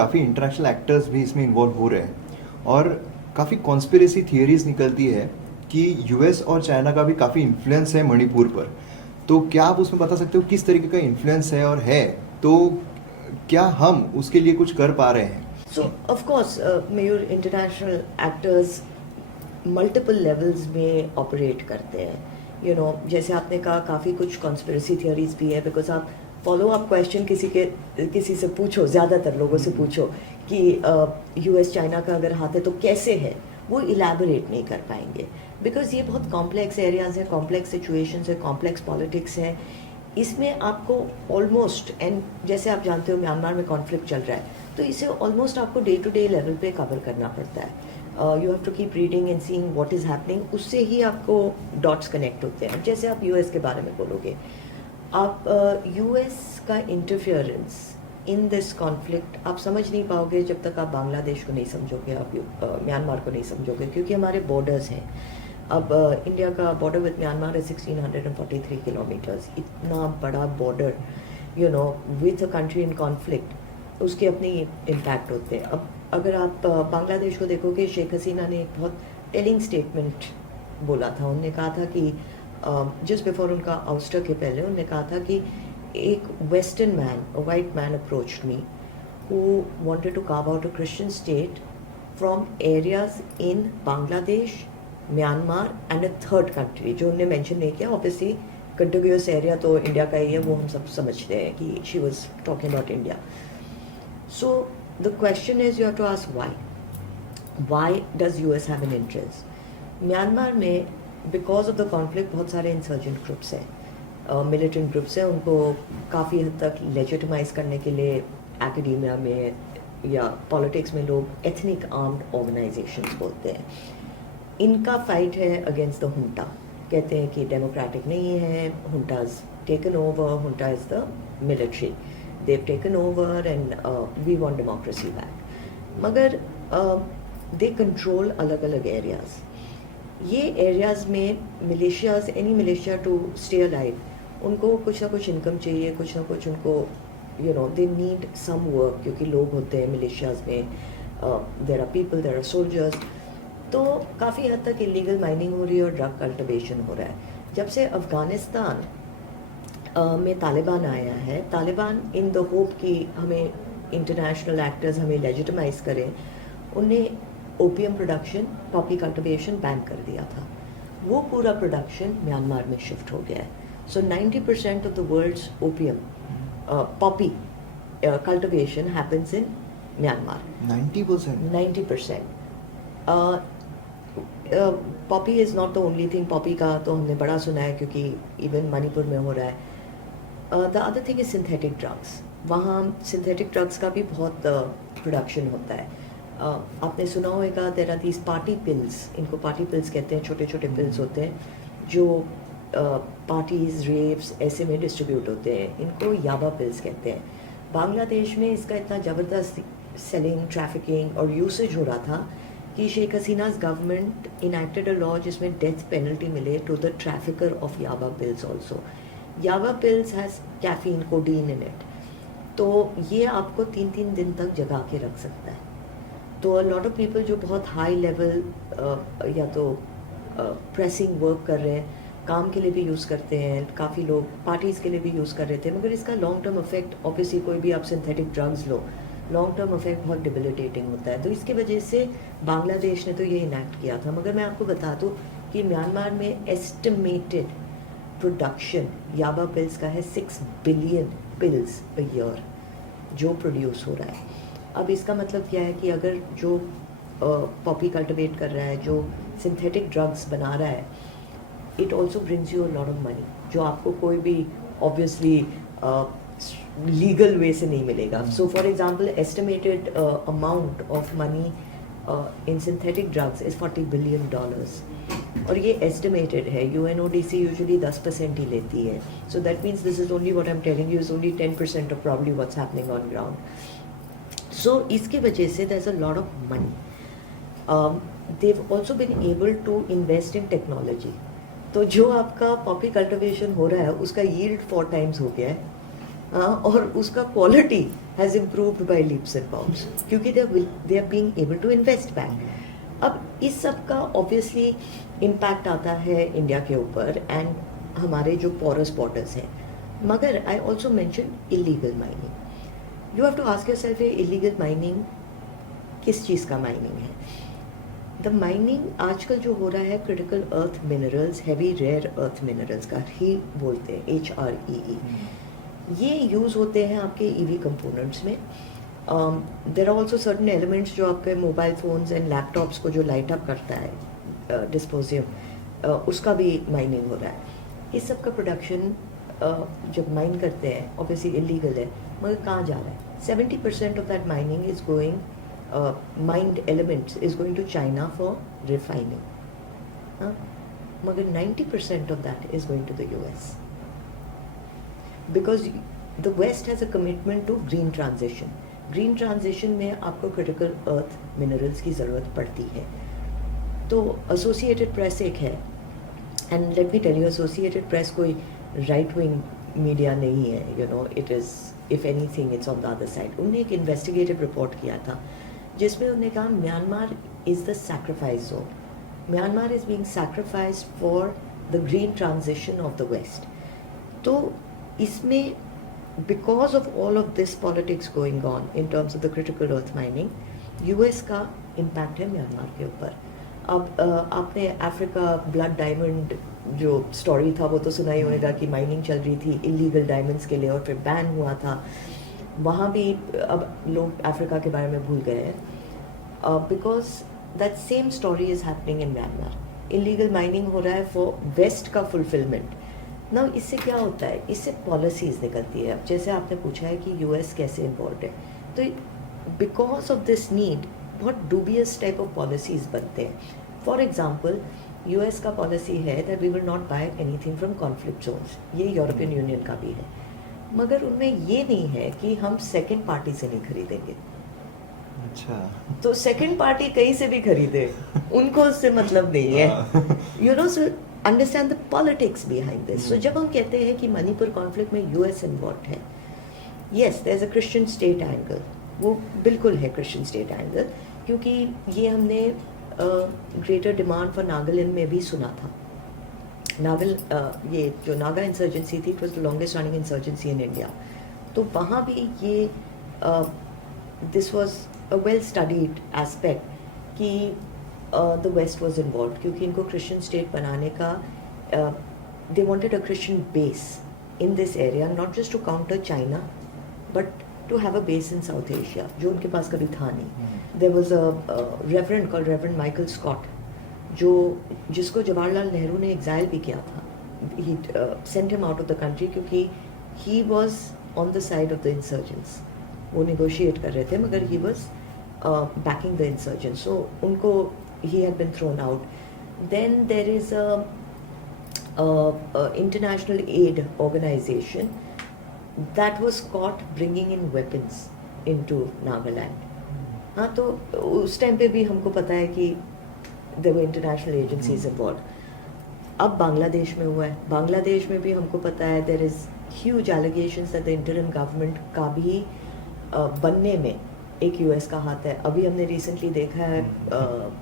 काफ़ी international actors भी इसमें इन्वॉल्व हो रहे हैं और काफ़ी कॉन्स्पिरेसी थियरीज निकलती है कि यूएस और चाइना का भी काफ़ी इन्फ्लुएंस है मणिपुर पर। तो क्या आप उसमें बता सकते हो किस तरीके का इन्फ्लुएंस है, और है तो क्या हम उसके लिए कुछ कर पा रहे हैं? So, of course, Mayur, international actors multiple levels में ऑपरेट करते हैं। जैसे आपने कहा, काफ़ी कुछ कॉन्स्पिरेसी थियोरीज भी है, बिकॉज आप फॉलो अप क्वेश्चन किसी से पूछो, ज़्यादातर लोगों से पूछो कि यूएस चाइना का अगर हाथ है तो कैसे है, वो इलेबोरेट नहीं कर पाएंगे, बिकॉज ये बहुत कॉम्प्लेक्स एरियाज हैं, कॉम्प्लेक्स सिचुएशंस है, कॉम्प्लेक्स पॉलिटिक्स है। इसमें आपको ऑलमोस्ट, एंड जैसे आप जानते हो म्यांमार में कॉन्फ्लिक्ट चल रहा है, तो इसे ऑलमोस्ट आपको डे टू डे लेवल पे कवर करना पड़ता है। You have to keep reading and seeing what is happening, उससे ही आपको डॉट्स कनेक्ट होते हैं। जैसे आप यूएस के बारे में बोलोगे, आप यूएस का इंटरफियरेंस इन दिस कॉन्फ्लिक्ट आप समझ नहीं पाओगे जब तक आप बांग्लादेश को नहीं समझोगे, आप म्यांमार को नहीं समझोगे, क्योंकि हमारे बॉर्डर्स हैं। अब इंडिया का बॉर्डर विद म्यांमार है 1643 किलोमीटर्स। इतना बड़ा border with a country in conflict, उसके अपने इम्पैक्ट होते हैं। अब अगर आप बांग्लादेश को देखोगे, शेख हसीना ने एक बहुत टेलिंग स्टेटमेंट बोला था। उन्होंने कहा था कि जस्ट बिफोर उनका आउस्टर के पहले उन्होंने कहा था कि एक western man, a white man approached me who wanted to carve out a Christian state from areas in Bangladesh, Myanmar and a third country, जो उन्होंने मेंशन नहीं किया। ऑब्वियसली कंटिन्यूस एरिया तो इंडिया का ही है, वो हम सब समझते हैं कि she was talking about India. So the question is, you have to ask why does US have an interest Myanmar में? बिकॉज ऑफ द कॉन्फ्लिक्ट बहुत सारे इंसर्जेंट ग्रुप्स हैं, मिलिटेंट ग्रुप्स हैं। उनको काफ़ी हद तक लेजिटिमाइज करने के लिए एकेडेमिया में या पॉलिटिक्स में लोग एथनिक आर्म्ड ऑर्गेनाइजेशंस बोलते हैं। इनका फाइट है अगेंस्ट द हुंटा। कहते हैं कि डेमोक्रेटिक नहीं है, junta is taken over, junta is the military, they've taken over and we want democracy back. मगर they control अलग अलग areas. ये areas में militias, any militia to stay alive, उनको कुछ ना कुछ इनकम चाहिए, कुछ ना कुछ उनको they need some work, क्योंकि लोग होते हैं militias में, there are people, there are soldiers. तो काफ़ी हद तक इलीगल माइनिंग हो रही है और ड्रग कल्टिवेशन हो रहा है। जब से अफ़गानिस्तान में तालिबान आया है, तालिबान इन द होप कि हमें इंटरनेशनल एक्टर्स हमें लेजिटिमाइज करें, उनने opium production, Poppy cultivation ban कर दिया था। वो पूरा प्रोडक्शन म्यांमार में शिफ्ट हो गया है। So 90% of the world's opium poppy cultivation happens in Myanmar. 90%। Poppy is not the only thing. Poppy का तो हमने बड़ा सुना है, क्योंकि इवन मणिपुर में हो रहा है। The other thing is synthetic drugs. वहाँ सिंथेटिक ड्रग्स का भी बहुत प्रोडक्शन होता है। आपने सुना होगा, there are these party pills, इनको पार्टी पिल्स कहते हैं, छोटे छोटे पिल्स होते हैं जो पार्टीज, रेव्स ऐसे में डिस्ट्रीब्यूट होते हैं, इनको याबा पिल्स कहते हैं। बांग्लादेश में इसका इतना ज़बरदस्त सेलिंग, ट्रैफिकिंग और यूसेज हो रहा था कि Sheikh Hasina's government enacted a law जिसमें डेथ पेनल्टी मिले to the trafficker of yaba pills also. Yaba pills has caffeine, codeine in it, तो ये आपको 3-3 दिन तक जगा के रख सकता है। तो अ लॉट ऑफ पीपल जो बहुत हाई लेवल या तो प्रेसिंग वर्क कर रहे हैं, काम के लिए भी यूज़ करते हैं, काफ़ी लोग पार्टीज़ के लिए भी यूज़ कर रहे थे। मगर इसका लॉन्ग टर्म इफेक्ट, ऑब्वियसली कोई भी आप सिंथेटिक ड्रग्स लो, लॉन्ग टर्म इफेक्ट बहुत डिबिलिटेटिंग होता है। तो इसकी वजह से बांग्लादेश ने तो ये इनैक्ट किया था। मगर मैं आपको बता दूँ कि म्यांमार में एस्टिमेटेड प्रोडक्शन याबा पिल्स का है 6 बिलियन पिल्स अ ईयर जो प्रोड्यूस हो रहा है। अब इसका मतलब क्या है कि अगर जो पॉपी कल्टिवेट कर रहा है, जो सिंथेटिक ड्रग्स बना रहा है, it also brings you a lot of money, जो आपको कोई भी ऑब्वियसली लीगल वे से नहीं मिलेगा। So for example, estimated amount of money in synthetic drugs is $40 billion, और ये एस्टिमेटेड है। UNODC यूजुअली 10% ही लेती है। So that means this is only what I am telling you is only 10% of probably what's happening on ground. So इसकी वजह से there is a lot of money. They've also been able to invest in technology. तो जो आपका Poppy cultivation हो रहा है उसका यील्ड 4 टाइम्स हो गया है, और उसका quality has improved by leaps and bounds क्योंकि they are being able to invest back. अब इस सब का ऑब्वियसली इम्पैक्ट आता है इंडिया के ऊपर एंड हमारे जो पोरस बॉर्डर्स हैं। मगर I also mention illegal mining. You have to ask yourself, illegal mining किस चीज़ का माइनिंग है? द माइनिंग आजकल जो हो रहा है critical earth minerals, heavy rare earth minerals का ही बोलते हैं, HREE। ये यूज़ होते हैं आपके EV कंपोनेंट्स में। There are also certain elements जो आपके मोबाइल फ़ोन्स एंड लैपटॉप्स को जो लाइट अप करता है, डिस्पोजियम, उसका भी माइनिंग हो रहा है। इस सब का प्रोडक्शन जब माइन करते हैं ऑब्वियसली इलीगल है, मगर कहाँ जा रहा है? 70% of that mining is going, mined elements is going to China for refining. मगर 90% of that is going to the US. Because the West has a commitment to green transition. Green transition में आपको critical earth minerals की ज़रूरत पड़ती है। तो Associated Press एक है, and let me tell you, Associated Press कोई right wing media नहीं है, you know, it is, if anything, it's on the other side. उन्होंने एक investigative report किया था जिसमें उन्होंने कहा Myanmar is the sacrifice zone, Myanmar is being sacrificed for the green transition of the west. तो इसमें because of all of this politics going on in terms of the critical earth mining, US का impact है Myanmar के ऊपर। अब आपने Africa blood diamond जो story था वो तो सुना ही होगा कि माइनिंग चल रही थी इलीगल डायमंड्स के लिए और फिर बैन हुआ था। वहाँ भी अब लोग अफ्रीका के बारे में भूल गए हैं, because that same story is happening in Myanmar. Illegal mining हो रहा है फॉर वेस्ट का फुलफिलमेंट ना। इससे क्या होता है? इससे पॉलिसीज़ निकलती है। अब जैसे आपने पूछा है कि US कैसे इन्वॉल्व है, तो बिकॉज ऑफ दिस नीड बहुत डूबियस टाइप ऑफ पॉलिसीज़ बनते हैं। फॉर एग्जाम्पल US का पॉलिसी है that we will not buy anything from conflict zones, ये यूरोपियन यूनियन का भी है, मगर उनमें ये नहीं है कि हम सेकंड पार्टी से नहीं खरीदेंगे। अच्छा, तो सेकंड पार्टी कहीं से भी खरीदे, उनको उससे मतलब नहीं है। You know, so understand the politics behind this. So जब हम कहते हैं कि मणिपुर कॉन्फ्लिक्ट में US इन्वॉल्व है, yes there is a Christian state angle, वो बिल्कुल है क्रिश्चियन स्टेट एंगल, क्योंकि ये हमने ग्रेटर डिमांड फॉर नागालैंड में भी सुना था। ये जो नागा इंसर्जेंसी थी, it was the longest running insurgency in India. तो वहाँ भी ये this was a well studied aspect कि द वेस्ट वॉज इन्वॉल्व, क्योंकि इनको क्रिश्चियन स्टेट बनाने का they wanted a Christian base in this area, not just to counter China but to have a base in South Asia, जो उनके पास कभी था नहीं। There was a reverend called reverend Michael Scott, जिसको जवाहरलाल नेहरू ने एग्जाइल भी किया था। He sent him out of the country क्योंकि he was on the side of the insurgents. वो निगोशिएट कर रहे थे मगर he was backing the insurgents, so उनको he had been thrown out. Then there is international aid organisation that was caught bringing in weapons into Nagaland. हाँ, तो उस time पे भी हमको पता है कि there were international agencies involved. अब बांग्लादेश में हुआ है, बांग्लादेश में भी हमको पता है there is huge allegations that the interim government का भी बनने में एक US का हाथ है। अभी हमने recently देखा है,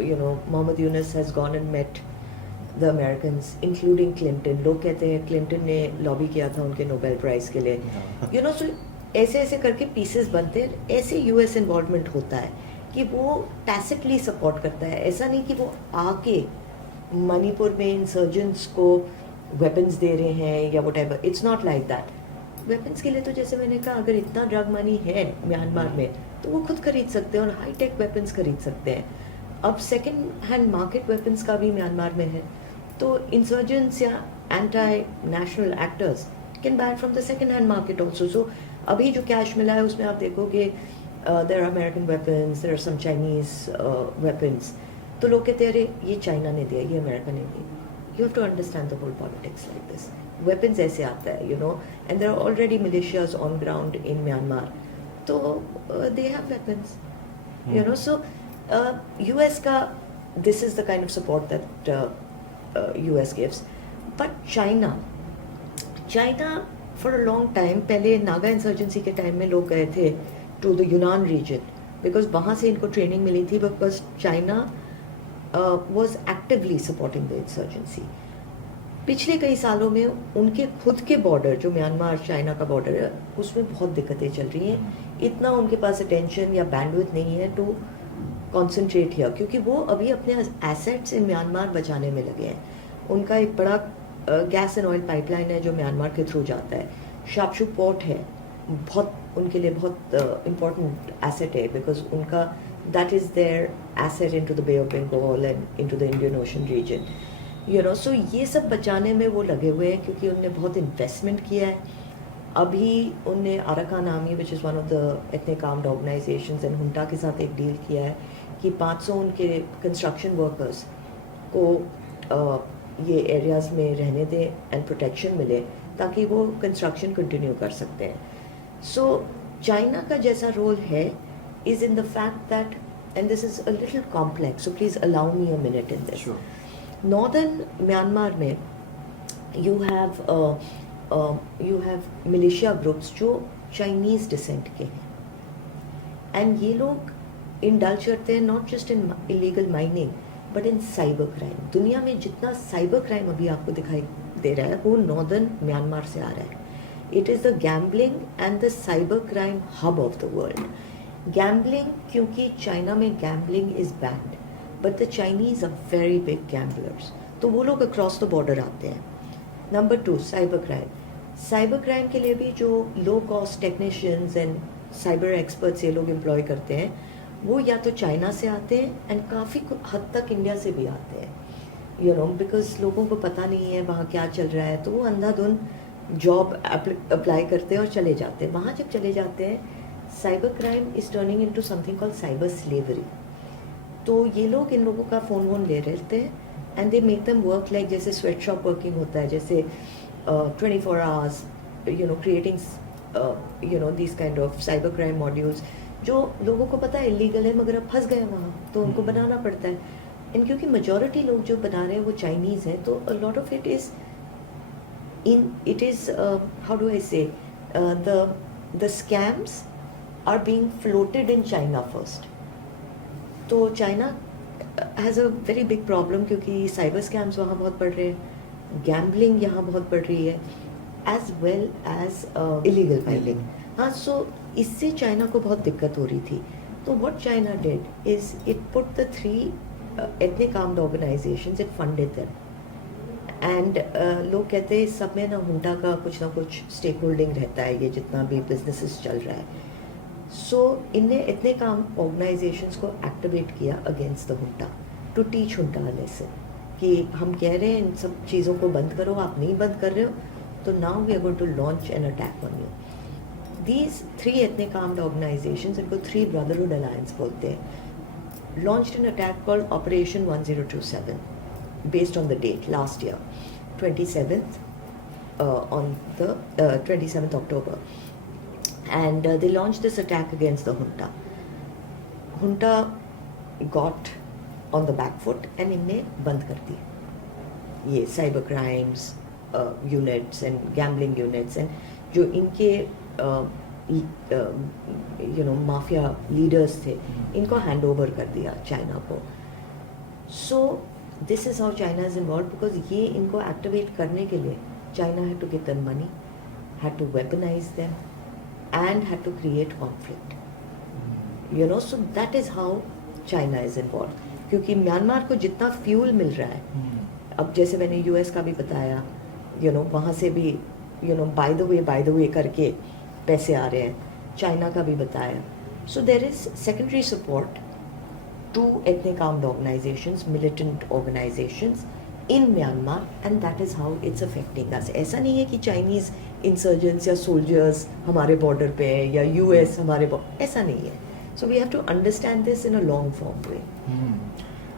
you know, Mohammad Yunus has gone and met the Americans, including Clinton. लोग कहते हैं क्लिंटन ने लॉबी किया था उनके नोबेल प्राइज के लिए। You know, so ऐसे ऐसे करके पीसेस बनते हैं। ऐसे US इन्वॉल्वमेंट होता है कि वो टैसिटली सपोर्ट करता है, ऐसा नहीं कि वो आके मणिपुर में इंसर्जेंट्स को वेपन्स दे रहे हैं या what ever. It's not like that. Weapons के लिए तो जैसे मैंने कहा, अगर इतना ड्रग मनी है म्यांमार में तो वो खुद खरीद सकते हैं और हाई टेक वेपन्स खरीद सकते हैं। अब सेकेंड हैंड मार्केट वेपन्स का भी म्यांमार में है, तो इंसर्जेंट्स या anti national actors can buy from the second hand market also. So अभी जो कैश मिला है उसमें आप देखोगे there are American weapons, there are some Chinese weapons. तो लोग कहते हैं अरे ये चाइना ने दिया, ये अमेरिका ने दिया। You have to understand the whole politics like this. Weapons ऐसे आता है, you know, and there are already militias on ground in Myanmar. तो they have weapons, you know. So US का this is the kind of support that US gives. But China for a long time, पहले Naga insurgency के time में लोग गए थे to the यूनान reason because वहाँ से इनको ट्रेनिंग मिली थी, because China was actively supporting the insurgency. पिछले कई सालों में उनके खुद के बॉर्डर, जो म्यांमार चाइना का बॉर्डर है, उसमें बहुत दिक्कतें चल रही हैं। इतना उनके पास अटेंशन या बैंडविड्थ नहीं है टू कॉन्सेंट्रेट हियर, क्योंकि वो अभी अपने एसेट्स इन म्यांमार बचाने में लगे हैं। उनका एक बड़ा गैस एंड ऑयल पाइपलाइन है जो म्यांमार के थ्रू जाता है। शापशू पोर्ट है, बहुत उनके लिए बहुत इम्पोर्टेंट एसेट है, बिकॉज उनका that is their asset into the Bay of Bengal and into the Indian Ocean region, you know. So ये सब बचाने में वो लगे हुए हैं, क्योंकि उनने बहुत इन्वेस्टमेंट किया है। अभी उनने Arakan Army, which is one of the ethnic armed organisations, and junta के साथ एक डील किया है कि 500 उनके कंस्ट्रक्शन वर्कर्स को ये एरियाज़ में रहने दें एंड प्रोटेक्शन मिले, ताकि वो कंस्ट्रक्शन कंटिन्यू कर सकते हैं। सो चाइना का जैसा रोल है is in the fact that, and this is a little complex, so please allow me a minute in this. Northern Myanmar में यू हैव मिलिशिया ग्रुप्स जो चाइनीज़ डिसेंट के हैं, एंड ये लोग indulge करते हैं not just in illegal mining but in cyber crime. दुनिया में जितना साइबर क्राइम अभी आपको दिखाई दे रहा है वो नॉर्दर्न म्यांमार से आ रहा है। It is the gambling and the cyber crime hub of the world. Gambling, क्योंकि चाइना में gambling is banned, but the Chinese are very big gamblers, तो वो लोग अक्रॉस द बॉर्डर आते हैं। Number 2, cyber crime. Cyber crime के लिए भी जो low cost technicians and cyber experts ये लोग एम्प्लॉय करते हैं, वो या तो चाइना से आते हैं एंड काफ़ी हद तक इंडिया से भी आते हैं, यू नो, बिकॉज लोगों को पता नहीं है वहाँ क्या चल रहा है, तो वो अंधाधुन जॉब अप्लाई करते हैं और चले जाते हैं। वहाँ जब चले जाते हैं, cyber crime is turning into something called cyber slavery. तो ये लोग इन लोगों का फ़ोन वोन ले रहते हैं and they make them work like, जैसे स्वेट शॉप वर्किंग होता है, जैसे 24 hours, you know, creating you know this kind of cyber crime modules, जो लोगों को पता है इलीगल है मगर अब फंस गए वहाँ, तो उनको बनाना पड़ता है। एंड क्योंकि मेजॉरिटी लोग जो बना रहे हैं वो चाइनीज़ हैं, तो a lot of it is how do I say, the scams are being floated in China first. तो China has a very big problem, क्योंकि साइबर स्कैम्स वहाँ बहुत बढ़ रहे हैं, गैम्बलिंग यहाँ बहुत बढ़ रही है, as well as illegal mining. हाँ, सो इससे चाइना को बहुत दिक्कत हो रही थी। तो what China did is it put the 3 ethnic armed organisations, it funded them, and लोग कहते हैं सब में ना हुंटा का कुछ ना कुछ स्टेक होल्डिंग रहता है, ये जितना भी बिजनेसेस चल रहा है। सो इनने एथनिक आर्म्ड ऑर्गेनाइजेशंस को एक्टिवेट किया against the junta, to teach junta a lesson कि हम कह रहे हैं इन सब चीज़ों को बंद करो, आप नहीं बंद कर रहे हो, तो now we are going to launch an attack on you. These 3 ethnic armed organizations, इनको 3 Brotherhood Alliance बोलते हैं, launched an attack called Operation 1027 based on the date last year, 27th on the 27th October, and they launched this attack against the junta. Junta got on the back foot and इनने बंद कर दी ये cyber crimes units and gambling units, and जो इनके you know mafia leaders थे, इनको hand over कर दिया चाइना को। So this is how China is involve, because ये इनको एक्टिवेट करने के लिए China had to give them money, had to weaponize them and had to create conflict, you know. So that is how China is involve, क्योंकि Myanmar को जितना fuel मिल रहा है, अब जैसे मैंने यूएस का भी बताया, यू नो, वहाँ से भी you know by the way करके पैसे आ रहे हैं, चाइना का भी बताया। So there is secondary support to ethnic armed organisations, militant organisations in Myanmar, and that is how it's affecting us. ऐसा नहीं है कि चाइनीज़ इंसर्जेंट्स या सोल्जर्स हमारे बॉर्डर पे है या यूएस हमारे ऐसा नहीं है। So we have to understand this in a long form way.